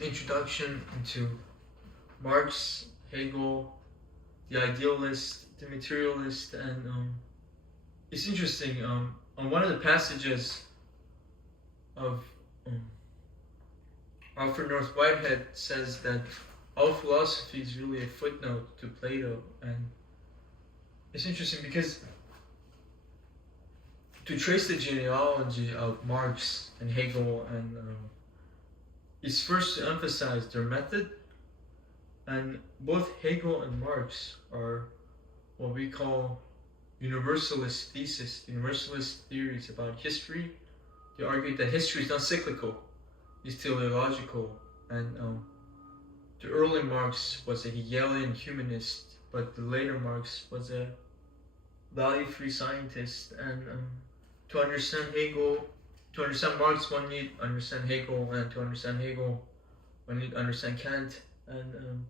introduction into Marx, Hegel, the idealist, the materialist, and it's interesting. On one of the passages of Alfred North Whitehead says that all philosophy is really a footnote to Plato, and it's interesting because to trace the genealogy of Marx and Hegel and is first to emphasize their method, and both Hegel and Marx are what we call universalist theories about history. They argue that history is not cyclical, it's teleological, and the early Marx was a Hegelian humanist, but the later Marx was a value-free scientist, and to understand Marx, one need understand Hegel, and to understand Hegel, one need understand Kant. And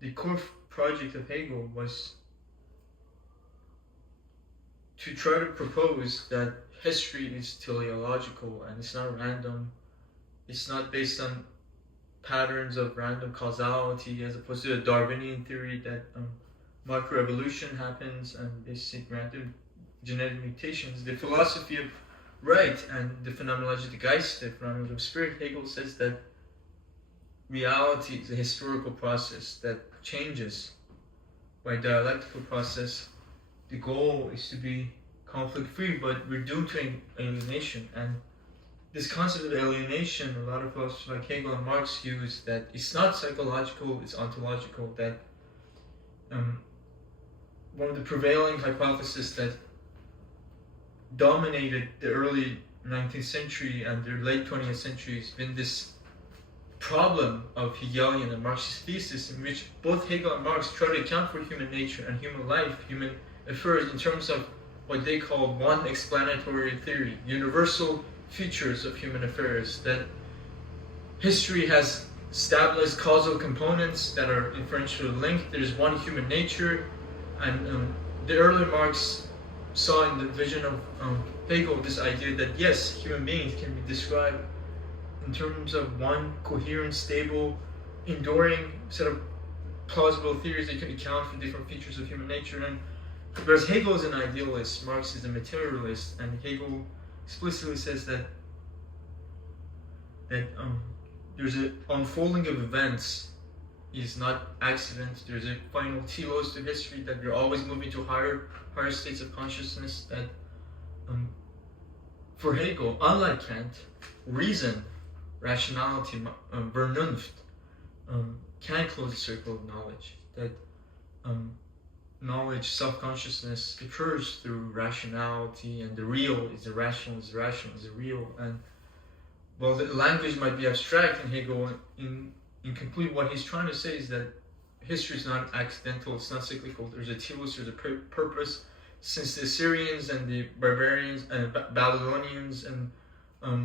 the core project of Hegel was to try to propose that history is teleological and it's not random. It's not based on patterns of random causality, as opposed to a Darwinian theory that microevolution happens and basic random genetic mutations. The philosophy of right and the phenomenology of the Geist, the phenomenology of spirit, Hegel says that reality is a historical process that changes by dialectical process. The goal is to be conflict-free, but we're doomed to alienation. And this concept of alienation, a lot of philosophers like Hegel and Marx use that it's not psychological, it's ontological, that one of the prevailing hypotheses that dominated the early 19th century and the late 20th century has been this problem of Hegelian and Marxist thesis, in which both Hegel and Marx try to account for human nature and human life, human affairs, in terms of what they call one explanatory theory, universal features of human affairs, that history has established causal components that are inferentially linked. There's one human nature, and the early Marx saw in the vision of Hegel this idea that yes, human beings can be described in terms of one coherent, stable, enduring set of plausible theories that can account for different features of human nature. And whereas Hegel is an idealist, Marx is a materialist, and Hegel explicitly says that there's an unfolding of events is not accident. There's a final telos to history, that we're always moving to higher states of consciousness. That for Hegel, unlike Kant, reason, rationality, Vernunft, can't close the circle of knowledge. That knowledge, self-consciousness occurs through rationality, and the real is irrational, is rational, is real. And while the language might be abstract in Hegel, in complete, what he's trying to say is that history is not accidental, it's not cyclical. There's a telos, there's a purpose. Since the Assyrians and the barbarians and Babylonians, and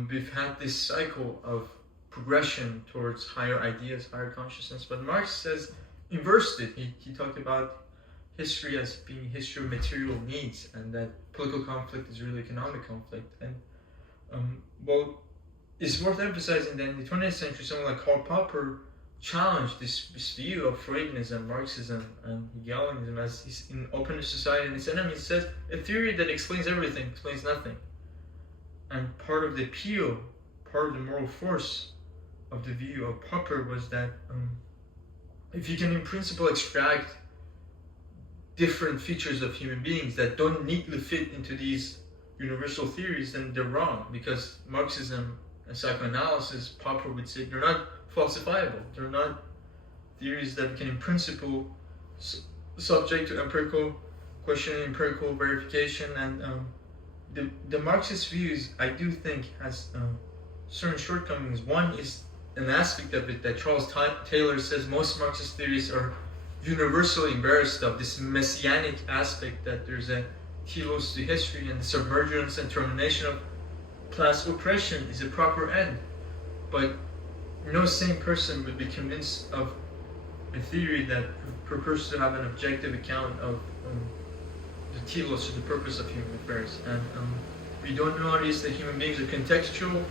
we've had this cycle of progression towards higher ideas, higher consciousness. But Marx says, inversed it. He talked about history as being a history of material needs, and that political conflict is really economic conflict. And well, it's worth emphasizing that in the 20th century, someone like Karl Popper challenged this view of Freudianism, Marxism, and Hegelianism as he's in openness society and its enemies. Says a theory that explains everything explains nothing. And part of the appeal, part of the moral force of the view of Popper was that if you can in principle extract different features of human beings that don't neatly fit into these universal theories, then they're wrong, because Marxism and psychoanalysis, Popper would say, they're not falsifiable. They're not theories that can in principle subject to empirical questioning, empirical verification. And the Marxist views, I do think, has certain shortcomings. One is an aspect of it that Charles Taylor says most Marxist theories are universally embarrassed of, this messianic aspect, that there's a telos to history, and the submergence and termination of class oppression is a proper end. But no sane person would be convinced of a theory that purports to have an objective account of the telos, or the purpose of human affairs. And we don't notice that human beings are contextual,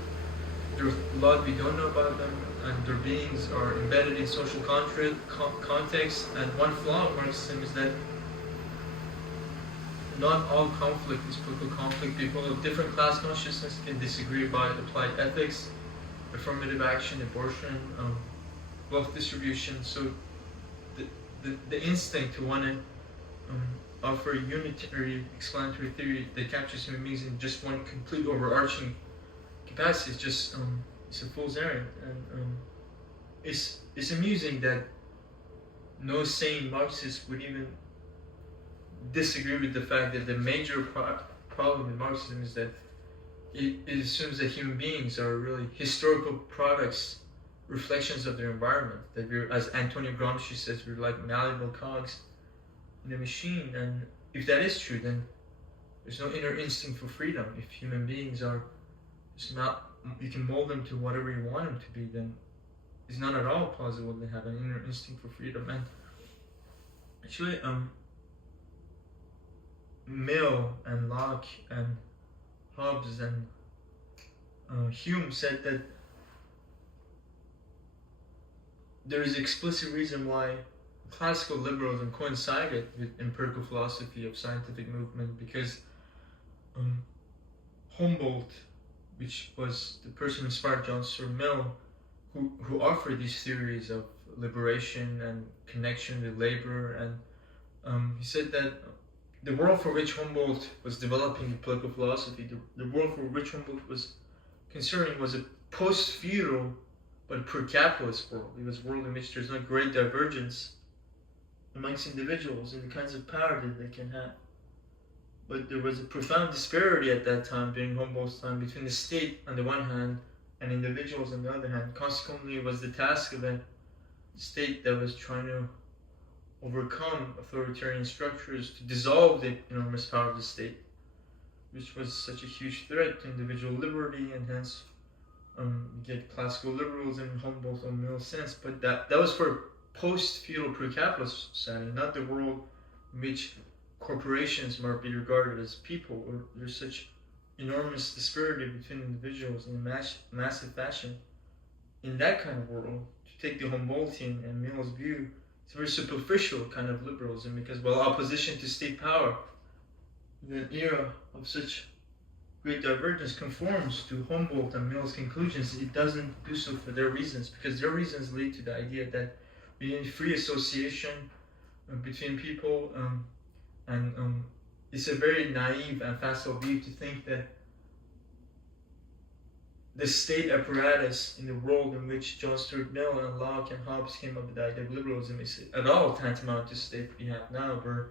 there's a lot we don't know about them, and their beings are embedded in social context. And one flaw of Marxism is that not all conflict is political conflict. People of different class consciousness can disagree about applied ethics, affirmative action, abortion, wealth distribution. So the instinct to want to offer a unitary explanatory theory that captures human beings in just one complete overarching capacity is just it's a fool's errand. And it's amusing that no sane Marxist would even disagree with the fact that the major problem in Marxism is that it assumes that human beings are really historical products, reflections of their environment. That we're, as Antonio Gramsci says, we're like malleable cogs in a machine. And if that is true, then there's no inner instinct for freedom. If human beings are just not, you can mold them to whatever you want them to be, then it's not at all plausible they have an inner instinct for freedom. And actually, Mill and Locke and Hobbes and Hume said that there is explicit reason why classical liberalism coincided with empirical philosophy of scientific movement, because Humboldt, which was the person who inspired John Stuart Mill, who offered these theories of liberation and connection with labor, and he said that the world for which Humboldt was developing the political philosophy, the world for which Humboldt was concerning, was a post-feudal but pro-capitalist world. It was a world in which there's no great divergence amongst individuals in the kinds of power that they can have. But there was a profound disparity at that time, during Humboldt's time, between the state on the one hand and individuals on the other hand. Consequently, it was the task of a state that was trying to overcome authoritarian structures to dissolve the enormous power of the state, which was such a huge threat to individual liberty, and hence you get classical liberalism in Humboldt or Mill's sense. But that was for a post-feudal pro-capitalist society, not the world in which corporations might be regarded as people, or there's such enormous disparity between individuals in a massive fashion. In that kind of world, to take the Humboldtian and Mill's view, it's a very superficial kind of liberalism, because while opposition to state power in an era of such great divergence conforms to Humboldt and Mill's conclusions, it doesn't do so for their reasons, because their reasons lead to the idea that we need free association between people, and it's a very naive and facile view to think that the state apparatus in the world in which John Stuart Mill and Locke and Hobbes came up with the idea of liberalism is at all tantamount to the state we have now, where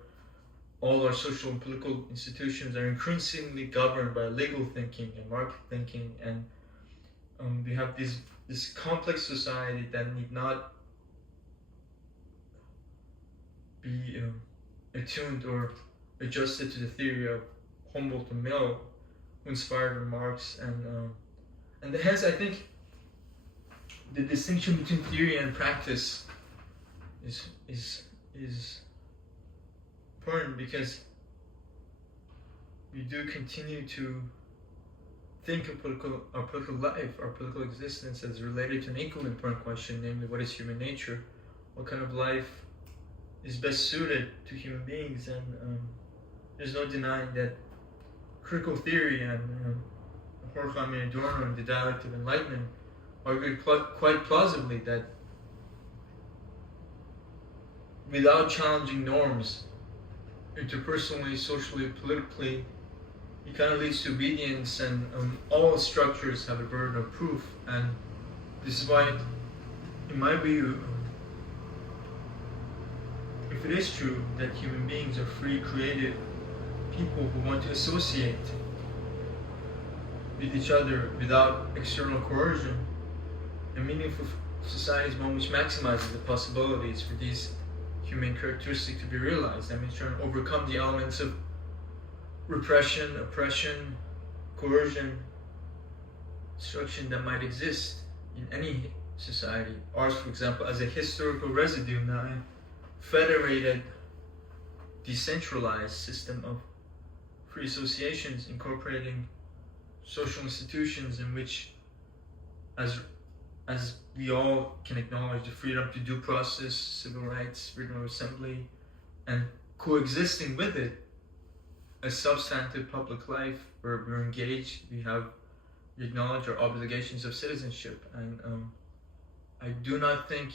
all our social and political institutions are increasingly governed by legal thinking and market thinking, and we have this complex society that need not be attuned or adjusted to the theory of Humboldt and Mill, who inspired Marx, and hence I think the distinction between theory and practice is important, because we do continue to think of our political life, our political existence, as related to an equally important question, namely, what is human nature? What kind of life is best suited to human beings? And there's no denying that critical theory and Horkheimer and Adorno and the dialectic of enlightenment argued quite plausibly that without challenging norms, interpersonally, socially, politically, it kind of leads to obedience, and all structures have a burden of proof. And this is why, in my view, if it is true that human beings are free, creative people who want to associate with each other without external coercion, a meaningful society is one which maximizes the possibilities for these human characteristics to be realized. I mean, trying to overcome the elements of repression, oppression, coercion, destruction that might exist in any society. Ours, for example, as a historical residue, now a federated, decentralized system of free associations incorporating social institutions in which as we all can acknowledge the freedom to due process, civil rights, freedom of assembly, and coexisting with it, a substantive public life where we're engaged, we acknowledge our obligations of citizenship. And I do not think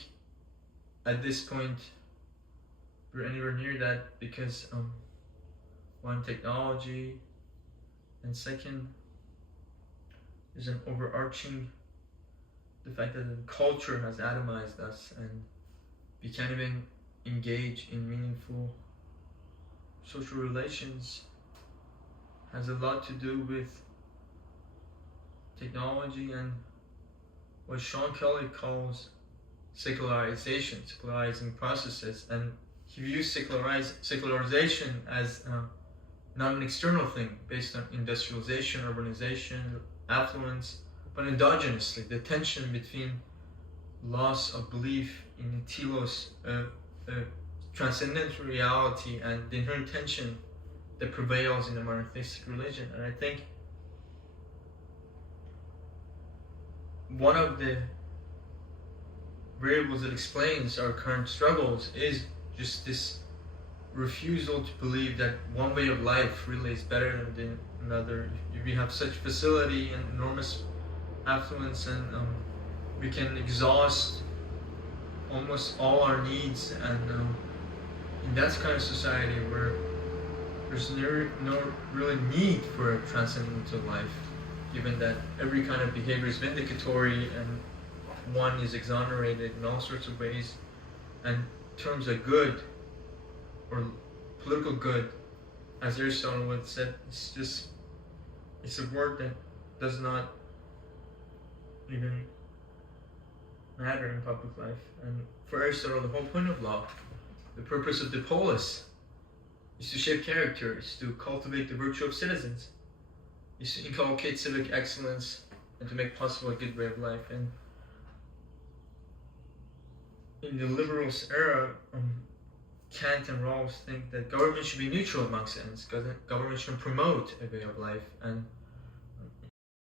at this point we're anywhere near that, because one, technology, and second, there's an overarching, the fact that the culture has atomized us and we can't even engage in meaningful social relations, has a lot to do with technology and what Sean Kelly calls secularization, secularizing processes. And he views secularization as not an external thing based on industrialization, urbanization, affluence, but endogenously, the tension between loss of belief in telos, transcendental reality, and the inherent tension that prevails in a monotheistic religion. And I think one of the variables that explains our current struggles is just this refusal to believe that one way of life really is better than another. We have such facility and enormous affluence, and we can exhaust almost all our needs, and in that kind of society where there's no really need for a transcendental life, given that every kind of behavior is vindicatory and one is exonerated in all sorts of ways, and terms of good or political good, as Aristotle would said, it's a word that does not even matter in public life. And for Aristotle, the whole point of law, the purpose of the polis, is to shape character, is to cultivate the virtue of citizens, is to inculcate civic excellence, and to make possible a good way of life. And in the liberals era, Kant and Rawls think that government should be neutral amongst ends. Government should promote a way of life, and